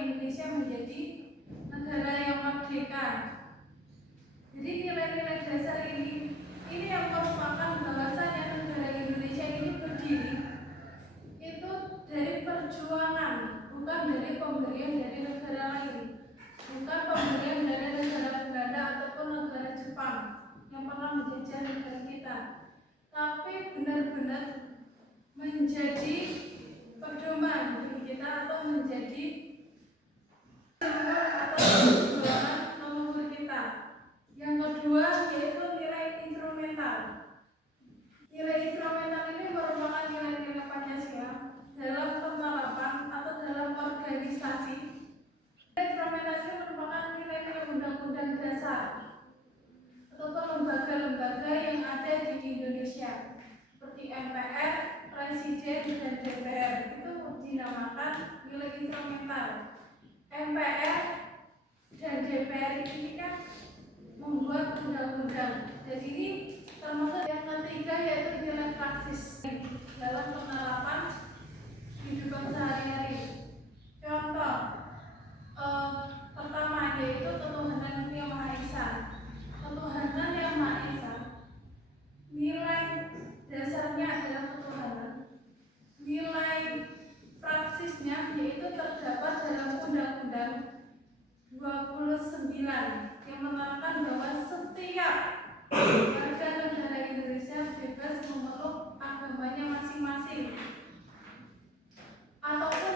Indonesia menjadi negara yang merdeka. Jadi nilai-nilai dasar ini yang merupakan bahwasanya negara Indonesia ini berdiri itu dari perjuangan, bukan dari pemberian dari negara lain, bukan pemberian dari negara Belanda ataupun negara Jepang yang pernah menjajah negara kita, tapi benar-benar menjadi pedoman bagi kita atau menjadi atau perjuangan leluhur kita. Yang kedua yaitu nilai instrumental. Nilai instrumental ini merupakan nilai-nilai Pancasila dalam penerapan atau dalam organisasi. Nilai instrumental ini merupakan nilai-nilai undang-undang dasar atau lembaga-lembaga yang ada di Indonesia seperti MPR, Presiden, dan DPR. Itu dinamakan nilai instrumental. MPR dan DPR ini kan membuat undang-undang. Jadi ini termasuk yang ketiga yaitu nilai praksis dalam penerapan kehidupan sehari-hari. Contoh pertama yaitu ketuhanan yang Maha Esa. Ketuhanan yang Maha Esa, nilai dasarnya adalah ketuhanan. Nilai praksisnya yaitu terdapat dalam Undang-Undang 29 yang menerangkan bahwa setiap warga negara Indonesia bebas memeluk agamanya masing-masing. Ataupun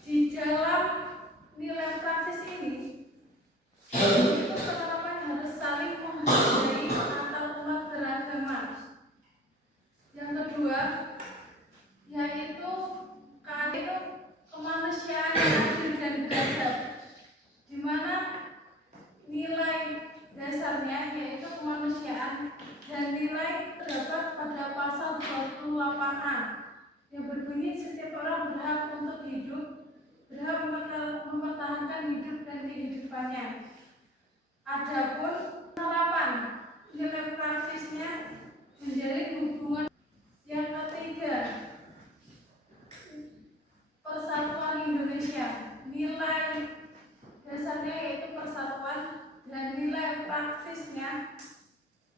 di dalam nilai praksis ini itu penerapan harus saling menghargai antar umat beragama. Yang kedua yaitu kemanusiaan yang adil dan beradab, di mana nilai dasarnya yaitu kemanusiaan dan nilai terdapat pada pasal 28A yang berbunyi setiap orang berhak untuk hidup, berhak mempertahankan hidup dan kehidupannya. Adapun penerapan nilai praksisnya menjalin hubungan. Yang ketiga, persatuan Indonesia. Nilai dasarnya yaitu persatuan dan nilai praksisnya,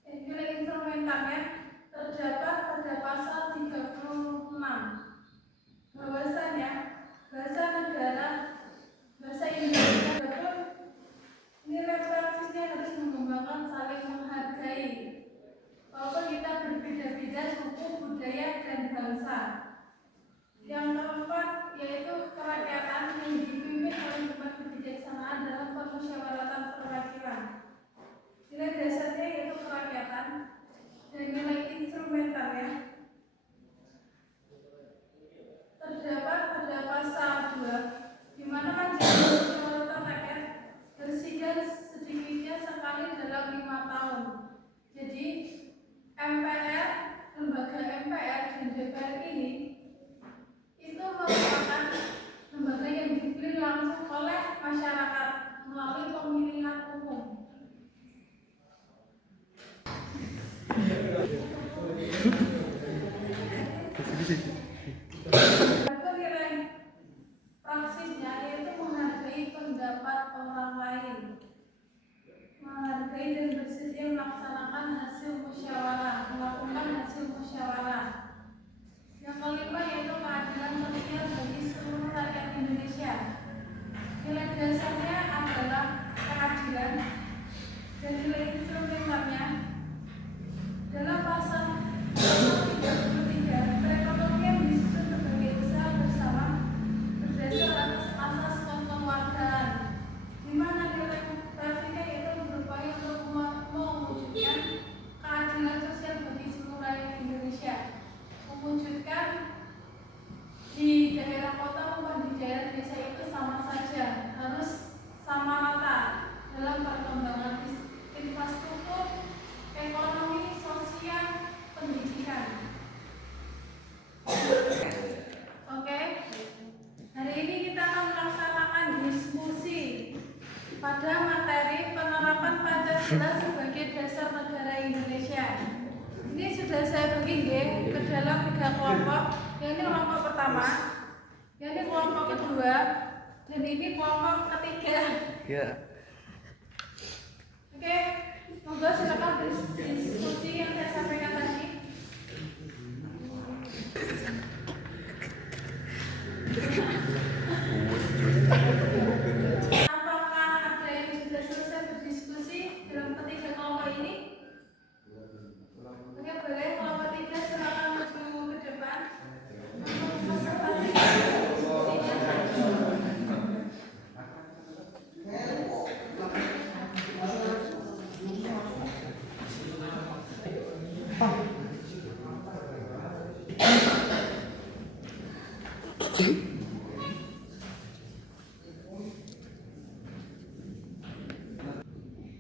nilai instrumentalnya terdapat pada pasal 36 bahwasanya bahasa negara bahasa Indonesia pun nilai praksisnya harus mengembangkan saling menghargai walaupun kita berbeda-beda suku, budaya, dan bangsa. Yang keempat yaitu kerakyatan yang dipimpin oleh hikmat kebijaksanaan dalam permusyawaratan perwakilan. Nilai dasarnya yaitu kerakyatan dan nilai instrumentalnya terdapat pada pasal 2 di mana majelis musyawaratan rakyat bersidang sedikitnya sekali dalam 5 tahun. Jadi MPR, lembaga MPR dan DPR ini itu merupakan lembaga yang dipilih langsung oleh masyarakat melalui pemilihan umum. Nilai praksisnya yaitu menghargai pendapat orang lain, menghargai dan bersedia melaksanakan hasil musyawarah, melakukan hasil musyawarah. Yang kelima yaitu keadilan sosial bagi seluruh rakyat Indonesia. Nilai dasarnya adalah keadilan dan nilai instrumentalnya dalam pasal 33 perekonomian disusun sebagai usaha bersama berdasar atas asas kekeluargaan, di mana nilai praksinya yaitu berupaya untuk mewujudkan keadilan sosial bagi seluruh rakyat Indonesia, mewujudkan di daerah kota maupun di daerah desa itu sama saja, harus sama rata dalam perkembangan infrastruktur, ekonomi, sosial, pendidikan. Oke, hari ini kita akan melaksanakan diskusi pada materi penerapan Pancasila sebagai dasar negara Indonesia. Ini sudah saya bagi ke dalam 3 kelompok. Yang ini kelompok pertama, yang ini kelompok kedua, Dan ini kelompok ketiga. Ya. Oke, monggo silakan diskusi yang saya sampaikan tadi. Apakah ada yang sudah selesai berdiskusi dalam ketiga kelompok ini? Oke, boleh kelompok tiga silakan maju ke depan untuk observasi diskusinya.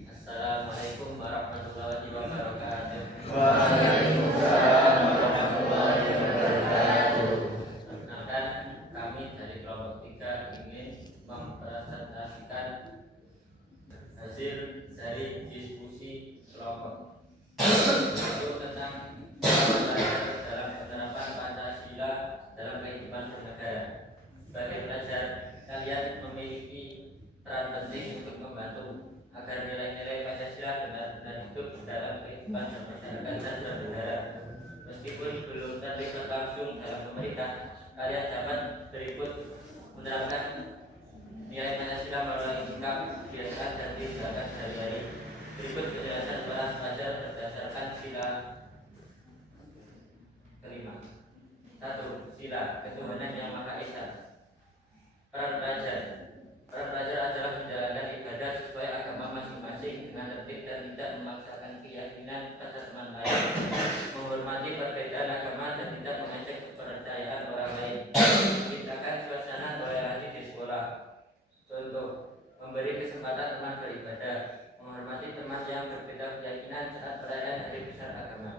Assalamualaikum warahmatullahi wabarakatuh. Waalaikumsalam warahmatullahi wabarakatuh. Perkenalkan, kami dari kelompok 3 ingin mempresentasikan hasil dari diskusi kelompok yaitu tentang dalam penerapan Pancasila dalam kehidupan bernegara. Sebagai pelajar, kalian memiliki peran penting untuk membantu agar nilai-nilai Pancasila benar-benar hidup dalam kehidupan bermasyarakat dan bernegara. Meskipun belum terlibat langsung dalam pemerintah, kalian dapat berikut menerapkan nilai Pancasila melalui sikap, kebiasaan, dan tindakan sehari-hari. Berikut penjelasan para pelajar berdasarkan sila kelima. 1. Sila ketuhanan yang Maha Esa. Peran pelajar. Peran pelajar adalah menjalankan ibadah sesuai agama masing-masing dengan tertib dan tidak memaksakan keyakinan atas teman lain, menghormati perbedaan agama dan tidak mengecek kepercayaan orang lain, menciptakan suasana toleransi di sekolah. Contoh, memberi kesempatan teman beribadah, menghormati teman yang berbeda keyakinan saat perayaan hari besar agama.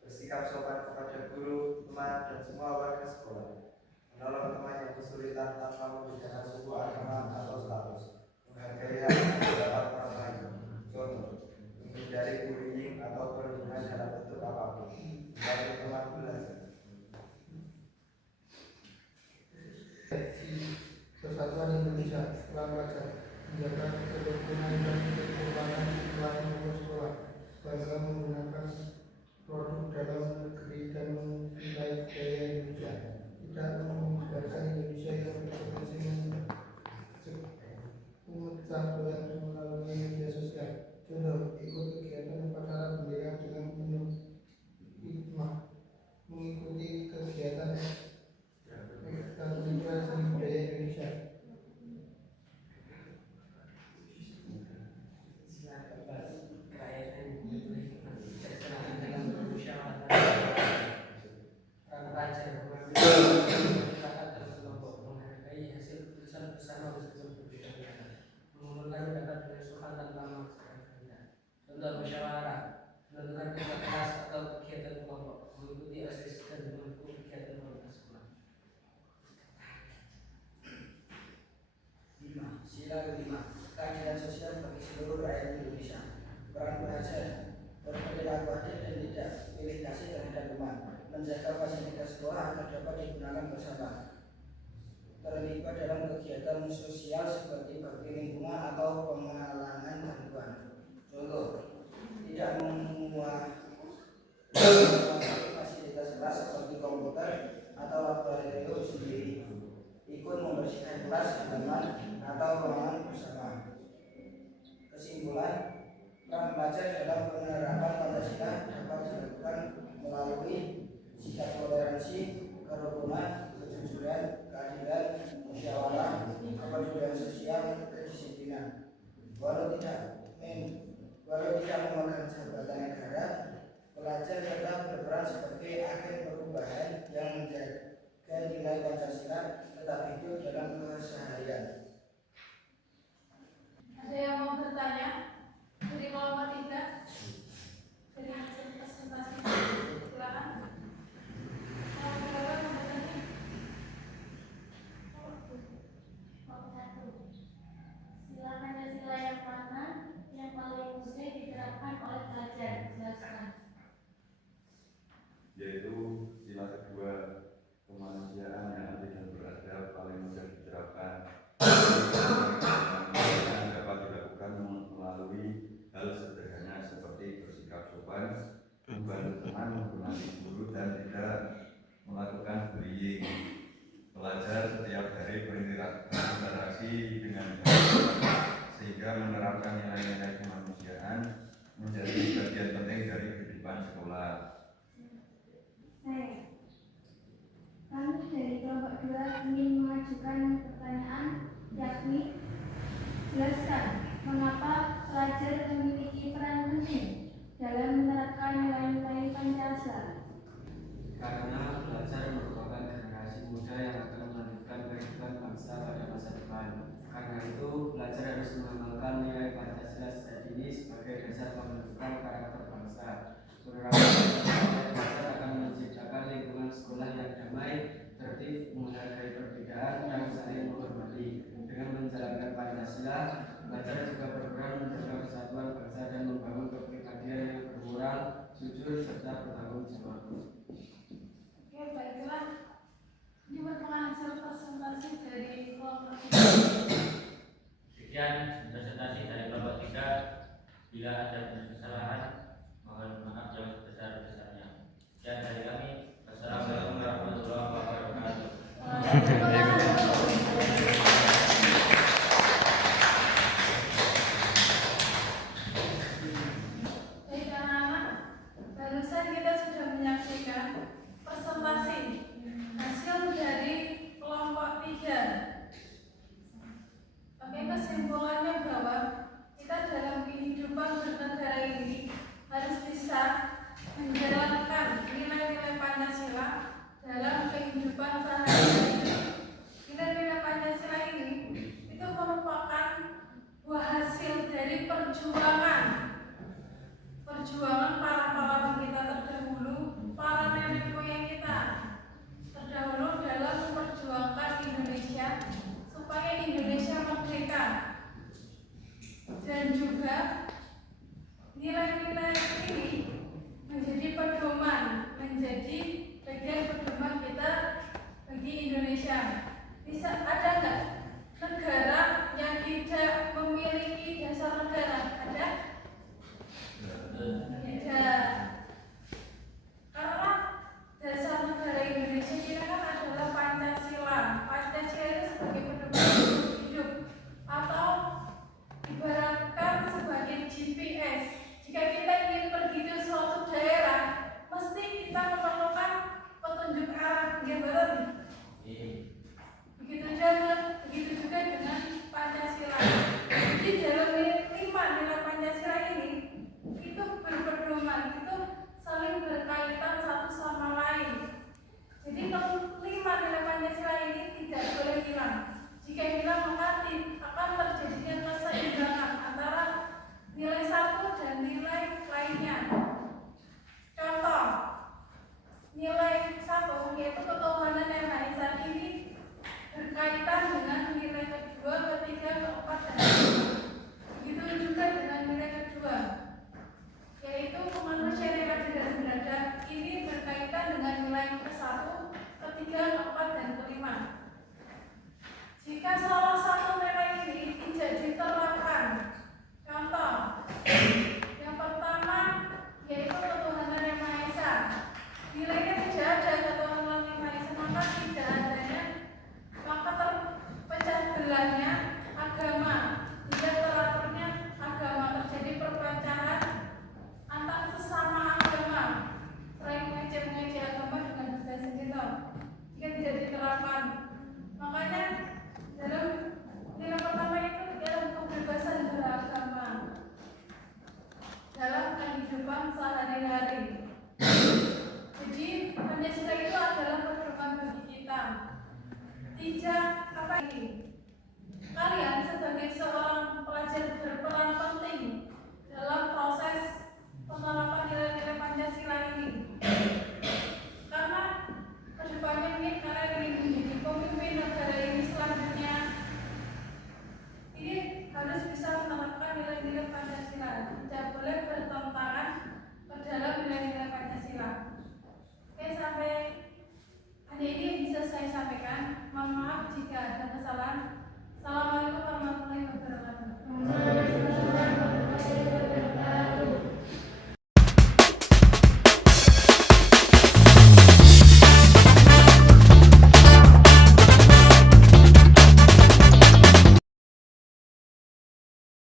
Bersikap sopan kepada guru, teman, dan semua warga sekolah. Menolong teman yang kesulitan tanpa memberikan suku, agama, atau status. Menghargai hak dan pendapat orang lain. Contoh, menghindari bullying atau perundungan dalam bentuk apapun. Membantu teman belajar. Persatuan Indonesia setelah belajar menjaga kerukunan dan kekebalan selama sekolah, bangga menggunakan produk dalam negeri dan mencintai budaya Indonesia, tidak menyebarkan Indonesia yang berpotensi memecah belah melalui media sosial. Contoh, ikut kegiatan upacara bendera dengan penuh hikmah, mengikuti kegiatan ekstraseni budaya Indonesia. Contoh musyawarah, menentukan kerja keras atau kegiatan kelompok, mengikuti OSIS dan mendukung kegiatan kelompok sekolah. 5. Sila kelima, keadilan sosial bagi seluruh rakyat Indonesia. Peran pelajar berperilaku adil dan tidak pilih kasih terhadap teman, menjaga fasilitas sekolah agar dapat digunakan bersama, terlibat dalam kegiatan sosial seperti bakti lingkungan atau penggalangan bantuan. Contoh, tidak fasilitas kelas seperti komputer atau laboratorium sendiri, ikut membersihkan kelas, halaman, atau ruangan bersama. Kesimpulan, peran pelajar dalam penerapan Pancasila dapat dilakukan melalui sikap toleransi, kerukunan, kejujuran, keadilan, musyawarah, kepedulian sosial, kedisiplinan. Walau tidak memegang jabatan negara, pelajar tetap berperan sebagai agen perubahan yang menjaga nilai Pancasila tetap hidup dalam keseharian. Ada yang mau bertanya dari kelompok 3 dari hasil presentasi? Silakan. Mau berapa mau bertanya? Sila Pancasila yang mana yang paling mudah diterapkan oleh pelajar? Jelaskan. Yaitu sila kedua, kemanusiaan yang adil dan beradab paling mudah kami sekolah. Saya, kami dari kelompok 2 ingin mengajukan pertanyaan, yakni jelaskan mengapa pelajar memiliki peran penting dalam menerapkan nilai-nilai Pancasila. Karena belajar merupakan generasi muda yang akan melanjutkan kehidupan bangsa pada masa depan. Karena itu, belajar harus mengamalkan nilai Pancasila sejak dini sebagai dasar pembentukan karakter bangsa. Belajar akan menciptakan lingkungan sekolah yang damai, tertib, menghargai perbedaan, dan saling menghormati. Dengan menjalankan Pancasila, belajar juga berperan menjaga kesatuan bangsa dan membangun kepribadian yang bermoral, jujur, serta bertanggung jawab. Oke, baiklah. Ini merupakan hasil presentasi dari kelompok. Sekian presentasi dari kelompok 3. Bila ada kesalahan, mohon maaf yang sebesar-besarnya. Sekian dari kami. Wassalamualaikum warahmatullahi wabarakatuh. Baik anak-anak, barusan kita sudah menyaksikan presentasi hasil dari kelompok 3. Oke, kesimpulannya bahwa kita dalam kehidupan bernegara ini harus bisa menjalankan nilai-nilai Pancasila dalam kehidupan sehari-hari. Nilai-nilai Pancasila ini itu merupakan buah hasil dari perjuangan para pahlawan kita terdahulu, para nenek moyang kita terdahulu dalam memperjuangkan Indonesia supaya Indonesia merdeka. Dan juga nilai-nilai ini menjadi pedoman, menjadi bagian pedoman kita bagi Indonesia. Bisa ada nggak negara yang tidak memiliki dasar negara? Ada? Tidak. Karena dasar negara Indonesia kita kan adalah Pancasila. Pancasila itu sebagai pedoman hidup atau ibaratkan sebagai GPS. Jika kita ingin pergi ke suatu daerah, mesti kita memerlukan petunjuk arah. Gimana? Begitu juga dengan Pancasila. Jadi dalam 5 nilai Pancasila ini itu berpedoman, itu saling berkaitan satu sama lain. Jadi kalau 5 nilai Pancasila ini tidak boleh hilang. Jika hilang maka akan terjadinya keseimbangan antara nilai satu dan nilai lainnya. Contoh, nilai 1 yaitu ketuhanan yang Maha Esa ini berkaitan dengan nilai kedua, ketiga, keempat, dan begitu juga dengan nilai kedua, yaitu kemanusiaan yang adil dan beradab. Ini berkaitan dengan nilai ke-1, ketiga, keempat, dan kelima. Jika salah satu nilai ini tidak diterapkan, contoh yang pertama yaitu ketuhanan yang Maha Esa, nilainya tidak ada ketuhanan yang Maha Esa, maka tidak adanya, maka terpecah belahnya agama, tidak teraturnya agama, terjadi perpecahan antar sesama agama, selain mengejek agama dengan berdasar kita. Jika tidak diterapkan, makanya dalam nilai pertama itu dalam kebebasan beragama dalam kehidupan sehari-hari. Jadi Pancasila itu adalah pedoman bagi kita. Tidak apa ini?